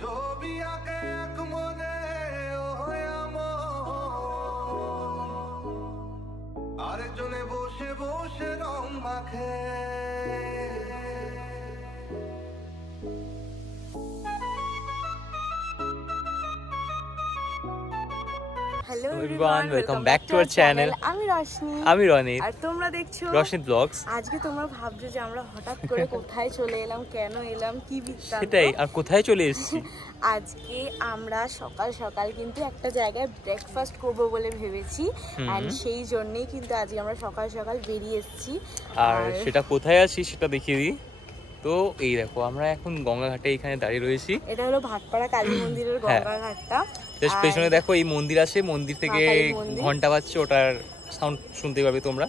ছবি আঁকে এক মনে আরেকজনে বসে বসে রং মাখে। Hello everyone, welcome back to our channel. আমি রশনি, আমি রনিত, আর তোমরা দেখছো রশনিত ব্লগস। আজকে তোমরা ভাবছো যে আমরা হঠাৎ করে কোথায় চলে এলাম, কেন এলাম, কি বৃত্তান্ত। সেটাই, আর কোথায় চলে এসেছি। আজকে আমরা সকাল সকাল কিন্তু একটা জায়গায় ব্রেকফাস্ট করব বলে ভেবেছি, আর সেই জন্যই কিন্তু আজকে আমরা সকাল সকাল বেরিয়ে এসেছি। আর সেটা কোথায় আছি সেটা দেখিয়ে দিই। তো এই দেখো, আমরা এখন গঙ্গাঘাটে এখানে দাঁড়িয়ে রয়েছি। এটা হলো ভাটপাড়া কালী মন্দিরের গঙ্গাঘাটটা। জাস্ট পেছনে দেখো এই মন্দির আছে, মন্দির থেকে ঘন্টা বাজছে, ওটার সাউন্ড শুনতে পাবে তোমরা।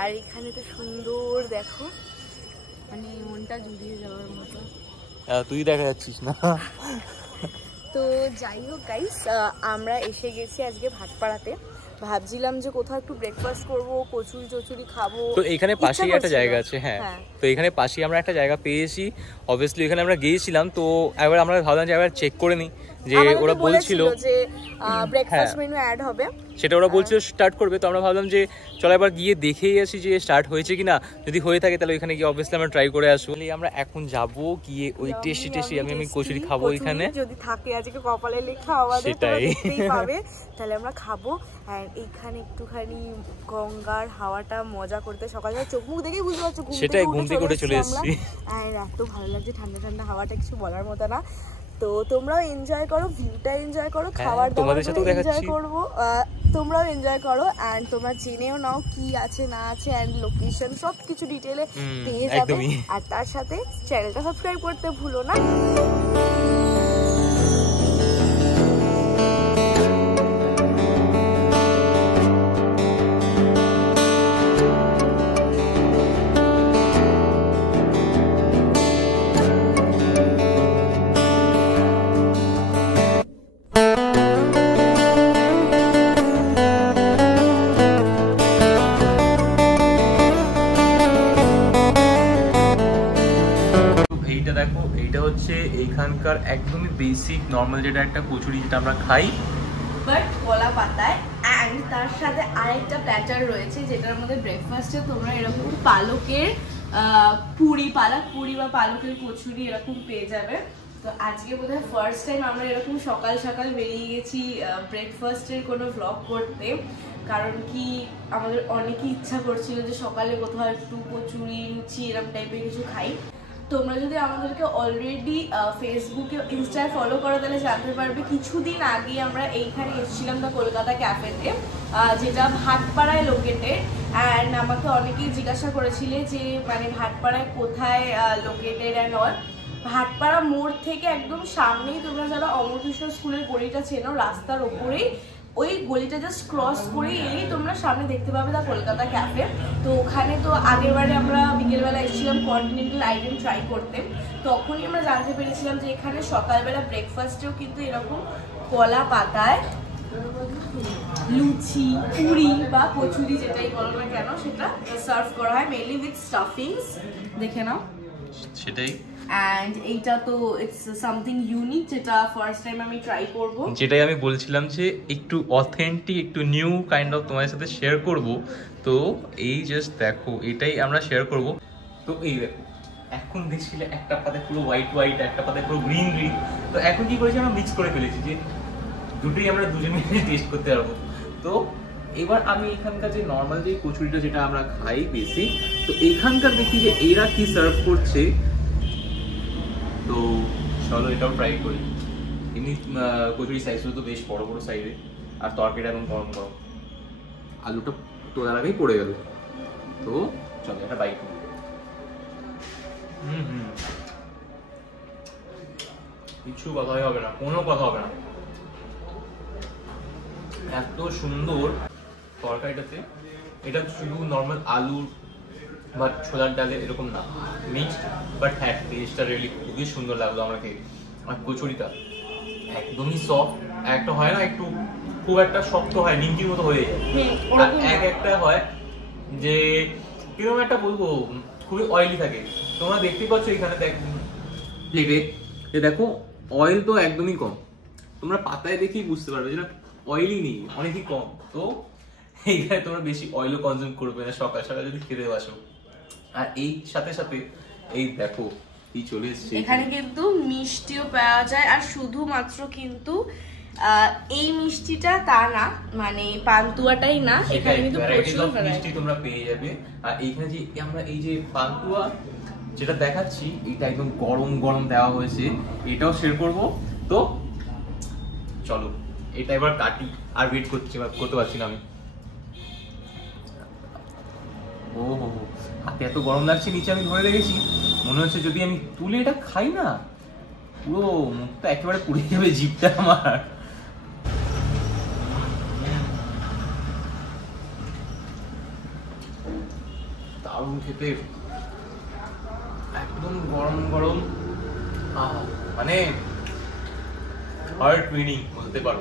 আর এখানে তো সুন্দর দেখো, মানে মনটা জুড়িয়ে যাওয়ার মতো। তুই দেখা যাচ্ছিস না। তো যাই হোক গাইস, আমরা এসে গেছি আজকে ভাটপাড়াতে। ভাবছিলাম যে কোথাও একটু ব্রেকফাস্ট করবো, কচুরি টচুরি খাবো। তো এখানে পাশেই একটা জায়গা আছে, হ্যাঁ। তো এখানে পাশেই আমরা একটা জায়গা পেয়েছি। অবভিয়াসলি এখানে আমরা গিয়েছিলাম, তো এবার আমরা ভাবলাম যে এবার চেক করে নিই যে ওরা বলছিল যে ব্রেকফাস্ট মেনু অ্যাড হবে, সেটা ওরা বলছিল স্টার্ট করবে। তো আমরা ভাবলাম যে চলো এবার গিয়ে দেখেই আসি যে স্টার্ট হয়েছে কিনা। যদি হয়ে থাকে তাহলে ওইখানে গিয়ে অবভিয়াসলি আমরা ট্রাই করে আসবো। আমরা এখন যাবো, গিয়ে ওই টেস্টি আমি কচুরি খাবো এখানে, যদি থাকে আজকে কপালে লেখা আমাদের, সেটাই পাবে, তাহলে আমরা খাবো। আর এইখানে একটুখানি গঙ্গার হাওয়াটা মজা করতে, সকাল সকাল চোখ মুখ দেখেই বুঝতে পারছো সেটাই ঘুম থেকে উঠে চলে এসেছি। আর এত ভালো লাগছে, ঠান্ডা ঠান্ডা হাওয়াটা, কিছু বলার মতো না। তো তোমরাও এনজয় করো, ভিউটা এনজয় করো, খাবার দাবার এনজয় করবো, তোমরাও এনজয় করো। এন্ড তোমরা জেনেও নাও কি আছে না আছে, এন্ড লোকেশন সব কিছু ডিটেইলে পেয়ে যাবে। আর তার সাথে চ্যানেলটা সাবস্ক্রাইব করতে ভুলো না। দেখো, এইটা হচ্ছে এইখানকার একদমই বেসিক নর্মাল যেটা একটা কচুরি যেটা আমরা খাই, বাট কলা পাতায়। এন্ড তার সাথে আরেকটা প্ল্যাটার রয়েছে যেটার মধ্যে ব্রেকফাস্টে তোমরা এরকম পালকের পালক পুরি বা পালকের কচুরি এরকম পেয়ে যাবে। তো আজকে বোধহয় ফার্স্ট টাইম আমরা এরকম সকাল সকাল বেরিয়ে গেছি ব্রেকফাস্টের কোনো ভ্লগ করতে, কারণ কি আমাদের অনেকই ইচ্ছা করছিল যে সকালে কোথাও একটু কচুরি লুচি এরকম টাইপের কিছু খাই। তোমরা যদি আমাদেরকে অলরেডি ফেসবুকে ইনস্টায় ফলো করো তাহলে জানতে পারবে কিছুদিন আগে আমরা এইখানে এসেছিলাম দ্য কলকাতা ক্যাফেতে, যেটা ভাটপাড়ায় লোকেটেড। অ্যান্ড আমাকে অনেকেই জিজ্ঞাসা করেছিলে যে মানে ভাটপাড়ায় কোথায় লোকেটেড অ্যান্ড অল। ভাটপাড়া মোড় থেকে একদম সামনেই, তোমরা যারা অমরকৃষ্ণ স্কুলের গলিটা চেনো, রাস্তার ওপরেই ওই গলিটা জাস্ট ক্রস করে এলেই তোমরা সামনে দেখতে পাবে দ্য কলকাতা ক্যাফে। তো ওখানে তো আগেরবারে আমরা বিকেলবেলা এসেছিলাম কন্টিনেন্টাল আইটেম ট্রাই করতে, তখনই আমরা জানতে পেরেছিলাম যে এখানে সকালবেলা ব্রেকফাস্টেও কিন্তু এরকম কলা পাতায় লুচি পুরি বা কচুরি যেটাই বলো না কেন সেটা সার্ভ করা হয়, মেনলি উইথ স্টাফিংস। দেখে নাও সেটাই। And এইটা তো ইটস সামথিং ইউনিক, যেটা ফার্স্ট টাইম আমি ট্রাই করব, যেটাই আমি বলছিলাম যে একটু অথেন্টিক, একটু নিউ কাইন্ড অফ তোমাদের সাথে শেয়ার করব। তো এই জাস্ট দেখো, এটাই আমরা শেয়ার করব। তো এই দেখো, এখন দেখছিলে একটা পাতা পুরো হোয়াইট হোয়াইট, একটা পাতা পুরো গ্রিন গ্রিন। তো এখন কি করেছি, আমরা মিক্স করে ফেলেছি যে দুটোই আমরা দুজনে মিলে টেস্ট করতে পারবো। তো এবার আমি এখানকার যে নর্মাল যে কচুরিটা যেটা আমরা খাই বেশি, তো এখানকার দেখি যে এরা কি সার্ভ করছে। তো চলো এটাও ট্রাই করি। এমনি কচুরি সাইজগুলো তো বেশ বড় বড় সাইজে, আর তরকারিটা এখন গরম গরম, আলুটা তোলার আগেই পড়ে গেল। তো চলো একটা বাইক করি। কিছু কথাই হবে না, কোনো কথা হবে না, এত সুন্দর তরকারিটাতে। এটা শুধু নর্মাল আলুর বা ছোলার ডালের এরকম না, মিক্সড, বাট হ্যাঁ টেস্টটা রিয়েলি খুবই সুন্দর লাগলো আমাকে। আর কচুরিটা একদমই সফট, একটা হয় না একটু খুব একটা শক্ত হয়, নিমকির মতো হয়ে যায়, আর একটা হয় যে কিরকম একটা বলবো খুবই অয়েলি থাকে। তোমরা দেখতে পাচ্ছ এখানে প্লেটে যে দেখো অয়েল তো একদমই কম, তোমরা পাতায় দেখেই বুঝতে পারবে যেটা অয়েলই নেই, অনেকই কম। তো এইখানে তোমরা বেশি অয়েলও কনজিউম করবে না সকাল সকাল যদি খেতে বসো। আর এই সাথে সাথে এই দেখো কি চলে এসেছে, এখানে কিন্তু মিষ্টিও পাওয়া যায়। আর শুধুমাত্র কিন্তু এই মিষ্টিটা তা না, মানে পান্তুয়াটাই না, এখানে কিন্তু প্রচুর মিষ্টি তোমরা পেয়ে যাবে। আর এইখানে যে আমরা এই যে পান্তুয়া যেটা দেখাচ্ছি, এটা একদম গরম গরম দেওয়া হয়েছে, এটাও শেয়ার করব। তো চলো এটা এবার কাটি, আর ওয়েট করতে পারছি না আমি। ও হো, হাতে এত গরম লাগছে, নিচে আমি ধরে রেখেছি, মনে হচ্ছে যদি আমি তুলে এটা খাই না পুরো মুখটা একেবারে পুড়ে যাবে, জিভটা আমার। দারুণ খেতে, একদম গরম গরম, মানে হার্ট উইনিং বলতে পারো।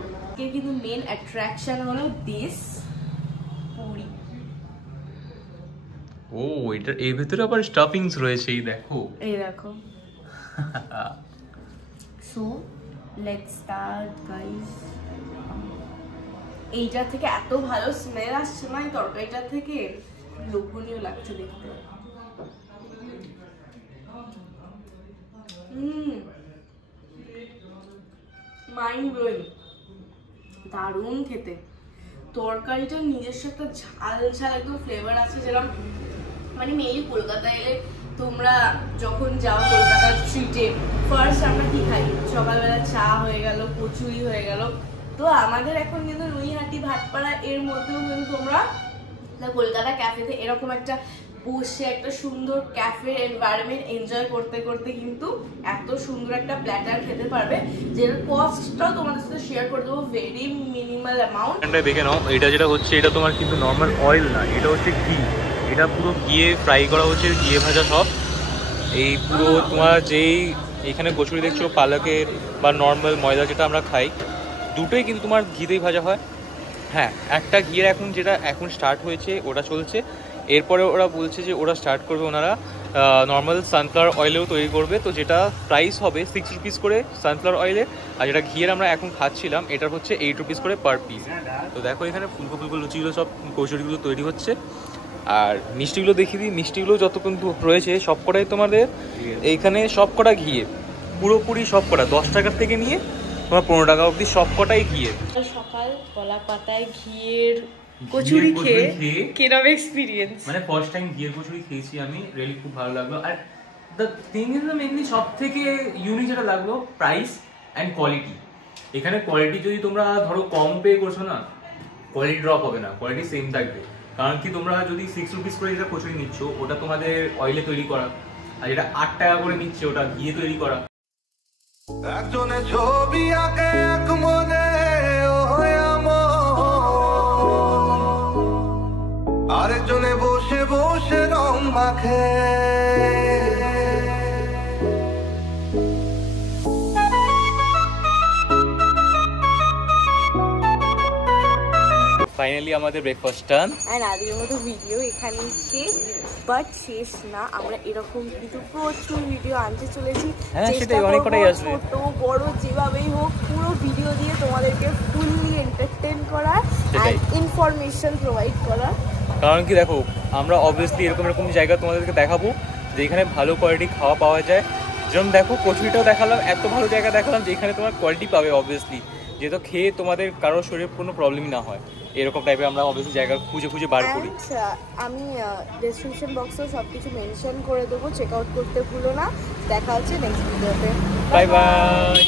কিন্তু মেন অ্যাট্রাকশন হলো দিস পুরি। ও এটা এর ভিতরে আবার স্টাফিংস রয়েছে, এই দেখো, এই দেখো। So let's start guys. এইটা থেকে এত ভালো স্মেল আসছে না এই তরকারিটা থেকে, লোভনীয় লাগছে দেখতে। মাইন্ড ব্লোয়িং, দারুণ খেতে। তরকারিটার নিজস্ব একটা ঝাল ঝাল একদম ফ্লেভার আছে, যেরকম মানে মেইনলি কলকাতায় এলে তোমরা যখন যাও কলকাতার স্ট্রিটে, ফার্স্ট আমরা কি খাই? সকালবেলা চা হয়ে গেল, কচুরি হয়ে গেল। তো আমাদের এখন কিন্তু নৈহাটি ভাটপাড়া এর মধ্যেও কিন্তু তোমরা কলকাতা ক্যাফেতে এরকম একটা বসে একটা সুন্দর ক্যাফে এনভায়রনমেন্ট এনজয় করতে করতে কিন্তু এত সুন্দর একটা প্ল্যাটার খেতে পারবে, যেটার কস্টটাও তোমাদের সাথে শেয়ার করে দেবো, ভেরি মিনিমাল অ্যামাউন্ট। দেখে নাও, এটা যেটা হচ্ছে এটা তোমার কিন্তু নর্মাল অয়েল না, এটা হচ্ছে ঘি। এটা পুরো ঘিয়ে ফ্রাই করা হচ্ছে, ঘিয়ে ভাজা সব। এই পুরো তোমার যেই এখানে কচুরি দেখছো পালকের বা নর্মাল ময়দা যেটা আমরা খাই, দুটোই কিন্তু তোমার ঘিতেই ভাজা হয়। হ্যাঁ, একটা ঘিয়ের এখন যেটা এখন স্টার্ট হয়েছে ওটা চলছে, এরপরে ওরা বলছে যে ওরা স্টার্ট করবে ওনারা নর্মাল সানফ্লাওয়ার অয়েলেও তৈরি করবে। তো যেটা প্রাইস হবে 6 রুপিস করে সানফ্লাওয়ার অয়েলে, আর যেটা ঘিয়ের আমরা এখন খাচ্ছিলাম এটার হচ্ছে 8 রুপিস করে পার পিস। তো দেখো এখানে ফুলকো ফুলকো লুচিগুলো সব কচুরিগুলো তৈরি হচ্ছে। আর মিষ্টিগুলো দেখিয়ে দিই, মিষ্টিগুলো যতক্ষণ রয়েছে সবকটাই তোমাদের এইখানে সবকটা ঘিয়ে, পুরোপুরি সবকটা 10 টাকার থেকে নিয়ে তোমার 15 টাকা অবধি সবকটাই ঘিয়ে। সকাল কলা পাতায় ঘিয়ের কচুরি খেয়ে কিরকম এক্সপেরিয়েন্স? মানে ফার্স্ট টাইম ঘিয়ের কচুরি খেয়েছি আমি, রিয়েলি খুব ভালো লাগলো। Are the thing is mainly সব থেকে ইউনিক যেটা লাগলো প্রাইস অ্যান্ড কোয়ালিটি। এখানে কোয়ালিটি যদি তোমরা ধরো কম পে করছো না, কোয়ালিটি ড্রপ হবে না, কোয়ালিটি সেম থাকবে। কারণ কি তোমরা যদি 6 রুপিস করে যেটা কচুরি নিচ্ছ ওটা তোমাদের অয়েলে তৈরি করা, আর যেটা 8 টাকা করে নিচ্ছে ওটা ঘিয়ে তৈরি করা। একজনে ছবি আঁকে এক মনে, আরেকজনে বসে বসে রং মাখে। ফাইনালি আমাদের ব্রেকফাস্ট ডান, আর আজকের মতো ভিডিও এখানেই শেষ। বাট শেষ না, আমরা এরকম কিন্তু প্রচুর ভিডিও আনতে চলেছি। চেষ্টা করবো ছোট বড় যেভাবেই হোক পুরো ভিডিও দিয়ে তোমাদেরকে ফুললি এন্টারটেইন করার আর ইনফরমেশন প্রোভাইড করার। কারণ কি দেখো, আমরা অবভিয়াসলি এরকম এরকম জায়গা তোমাদেরকে দেখাবো যেখানে ভালো কোয়ালিটি খাওয়া পাওয়া যায়। যেমন দেখো কচুরিটাও দেখালাম, এত ভালো জায়গা দেখালাম যেখানে তোমার কোয়ালিটি পাবে অবভিয়াসলি, যেহেতু খেয়ে তোমাদের কারোর শরীরে কোনো প্রবলেমই না হয়। এরকম টাইপের আমরা অবভিয়াসলি জায়গা খুঁজে খুঁজে বার করি। আমি ডেসক্রিপশন বক্সেও সব কিছু মেনশন করে দেবো, চেক আউট করতে ভুলো না। দেখা হচ্ছে নেক্সট ভিডিওতে, বাই বাই।